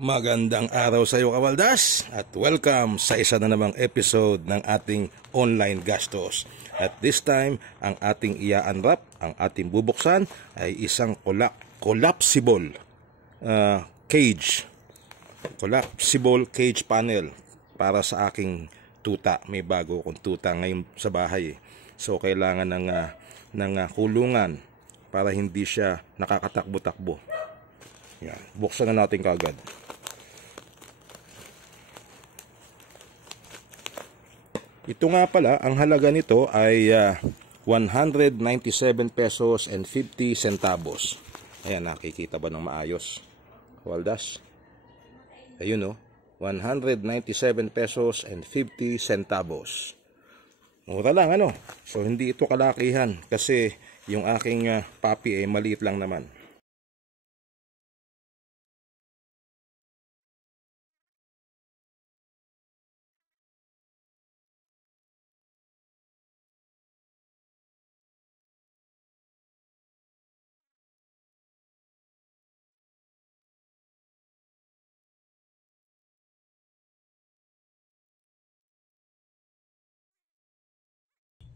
Magandang araw sa iyo, Kawaldas, at welcome sa isa na namang episode ng ating online gastos. At this time, ang ating i-unwrap, ang ating bubuksan ay isang collapsible cage. Collapsible cage panel para sa aking tuta. May bago akong tuta ngayon sa bahay. So kailangan ng kulungan para hindi siya nakakatakbo-takbo. Yan. Buksan na natin kaagad. Ito nga pala, ang halaga nito ay 197 pesos and 50 centavos. Ayan, nakikita ba ng maayos? Waldas. Ayun, 197 pesos and 50 centavos. Mura lang, ano? So, hindi ito kalakihan kasi yung aking puppy ay maliit lang naman.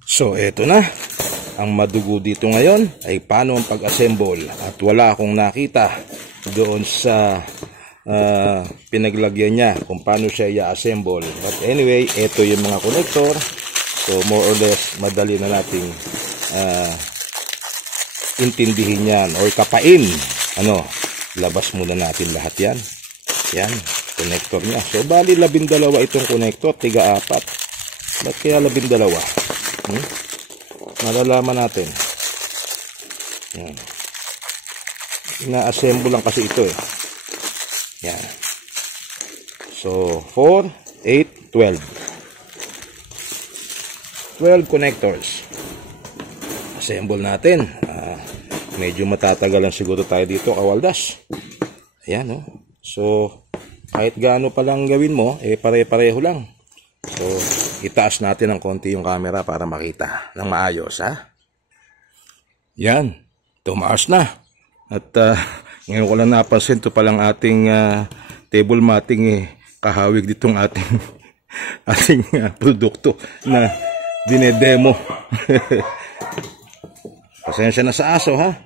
So, eto na. Ang madugo dito ngayon ay paano ang pag-assemble. At wala akong nakita doon sa pinaglagyan niya kung paano siya i-assemble. But anyway, eto yung mga connector. So, more or less, madali na nating intindihin yan or kapain. Labas muna natin lahat yan. Yan, connector niya. So, bali 12 itong connector, tiga-4. Ba't kaya 12? Malalaman natin. Yan. Ina-assemble lang kasi ito eh. Yan. So, 4, 8, 12. 12 connectors. Assemble natin. Medyo matatagalan siguro tayo dito, Kawaldas. Ayan, So, kahit gaano pa lang gawin mo, pare-pareho lang. So, itaas natin ng konti yung camera para makita ng maayos, ha? Yan, tumaas na. At ngayon ko lang napansin, ito palang ating table matting kahawig ditong ating produkto na dinedemo. Pasensya na sa aso, ha?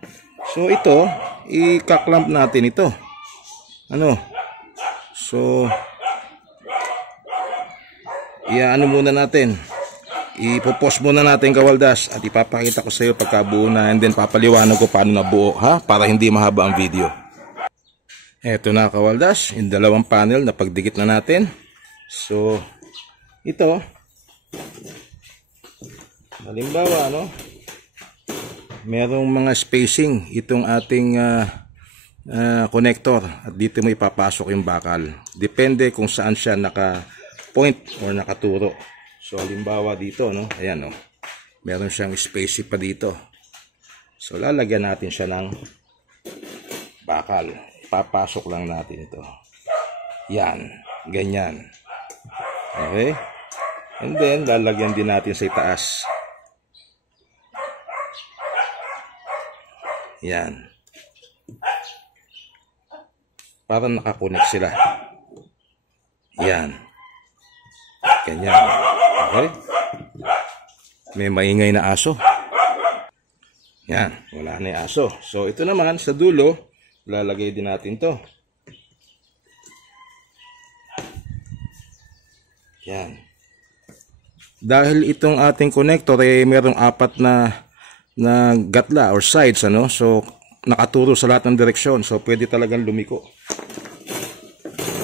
So, ito, i-clamp natin ito. So, muna natin. Ipopost muna natin, Kawaldas, at ipapakita ko sa iyo pagkabuo na, and then papaliwanag ko paano nabuo, ha? Para hindi mahaba ang video. Eto na, Kawaldas, yung dalawang panel na pagdikit na natin. So, ito, halimbawa, merong mga spacing itong ating connector, at dito mo ipapasok yung bakal. Depende kung saan siya naka-point or nakaturo. So, halimbawa dito, ayan, meron siyang spacing pa dito. So, lalagyan natin siya ng bakal. Ipapasok lang natin ito. Yan, ganyan. Okay? And then, lalagyan din natin sa itaas. Yan. Para nakakonek sila. Yan. Ganyan. Okay? May maingay na aso. Yan. Wala na yung aso. So, ito naman, sa dulo, lalagay din natin to. Yan. Dahil itong ating connector, mayroong 4 na gatla or sides, So, nakaturo sa lahat ng direksyon. So, pwede talagang lumiko.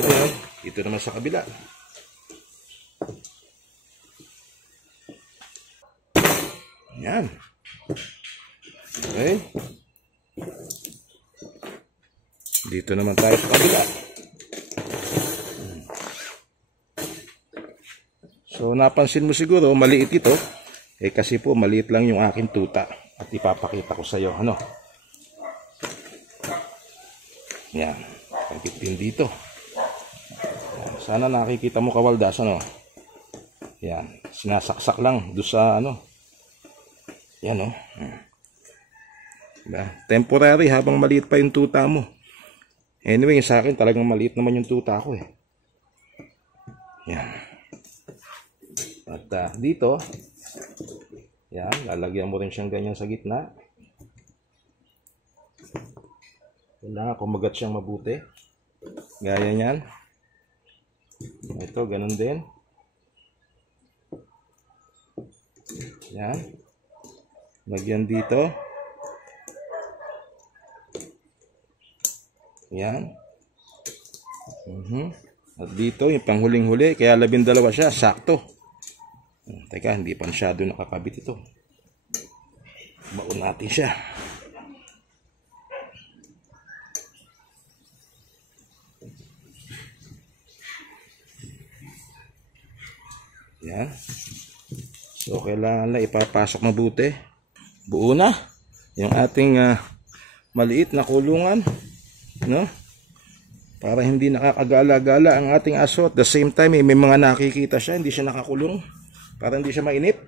Ayan. Ito naman sa kabila. Yan. Okay. Dito naman tayo sa kabila. So, napansin mo siguro, maliit ito. Kasi po, maliit lang yung aking tuta. At ipapakita ko sa iyo, Yan. Pagkit din dito. Yan. Sana nakikita mo, Kawaldas, Yan. Sinasaksak lang doon sa, Yan, Temporary habang maliit pa yung tuta mo. Anyway, sa akin talagang maliit naman yung tuta ko eh. Yan. At dito, yan, lalagyan mo rin siyang ganyan sa gitna. Kailangan kumagat siyang mabuti. Gaya niyan. Ito, ganun din. Yan. Lagyan dito. Yan. At dito, yung panghuling-huli, kaya 12 siya, sakto. Teka, hindi pa masyado nakakabit ito. Baon natin siya. Yan. So, kailangan lang ipapasok mabuti. Buo na yung ating maliit na kulungan. No? Para hindi nakakagala-gala ang ating aso. At the same time, may mga nakikita siya, hindi siya nakakulong. Para hindi siya mainip.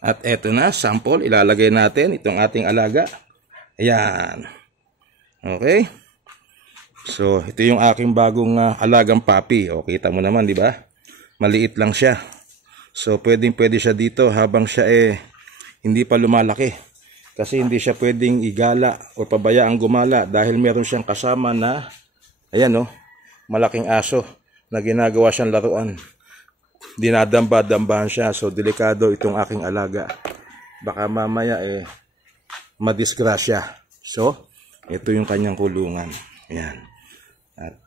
At eto na, sample, ilalagay natin itong ating alaga. Ayan. Okay. So, ito yung aking bagong alagang puppy. O, kita mo naman, di ba? Maliit lang siya. So, pwede siya dito habang siya hindi pa lumalaki. Kasi hindi siya pwedeng igala o pabayaang gumala dahil meron siyang kasama na, ayan malaking aso na ginagawa siyang laruan. Dinadamba-dambahan siya. So, delikado itong aking alaga. Baka mamaya madisgrasya. So, ito yung kanyang kulungan. Ayan. At,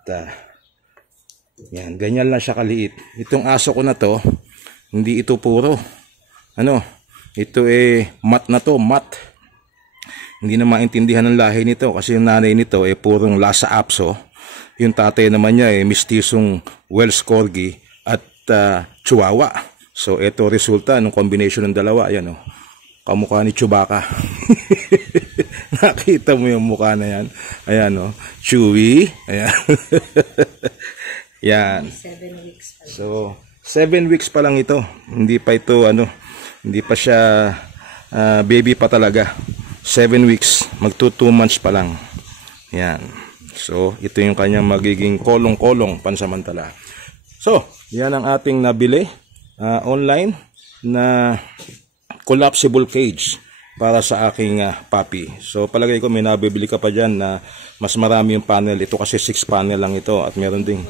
yan, ganyan lang siya kaliit. Itong aso ko na to, hindi ito puro. Ito mat na to, mat. Hindi na maintindihan ng lahi nito kasi yung nanay nito purong Lhasa Apso. Yung tatay naman niya mistisong Welsh Corgi at Chihuahua. So ito resulta ng combination ng dalawa. Ayan kamukha ni Chewbacca. Nakita mo yung mukha na yan. Ayan Chewy. Ayan. Yan. 7 weeks pa. So 7 weeks pa lang ito. Hindi pa ito hindi pa siya baby pa talaga. 7 weeks, magto 2 months pa lang. Yan. So, ito yung kanyang magiging kolong-kolong pansamantala. So, yan ang ating nabili online na collapsible cage para sa aking puppy. So, palagay ko may nabibili ka pa dyan na mas marami yung panel. Ito kasi 6 panel lang ito at meron ding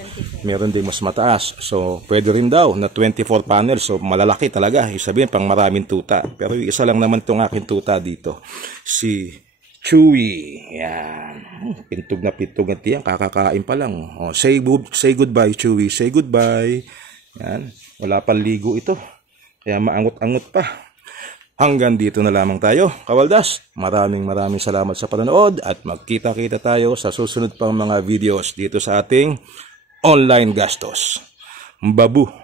mas mataas. So, pwede rin daw na 24 panel. So, malalaki talaga. Sabihin, pang maraming tuta. Pero isa lang naman itong aking tuta dito. Si Chewy. Yan. Pintog na tiyan. Kakakain pa lang. Say goodbye, Chewy. Say goodbye. Yan. Wala pang ligo ito. Kaya maangot-angot pa. Hanggang dito na lamang tayo, Kawaldas. Maraming salamat sa panonood at magkita-kita tayo sa susunod pang mga videos dito sa ating online gastos. Babu!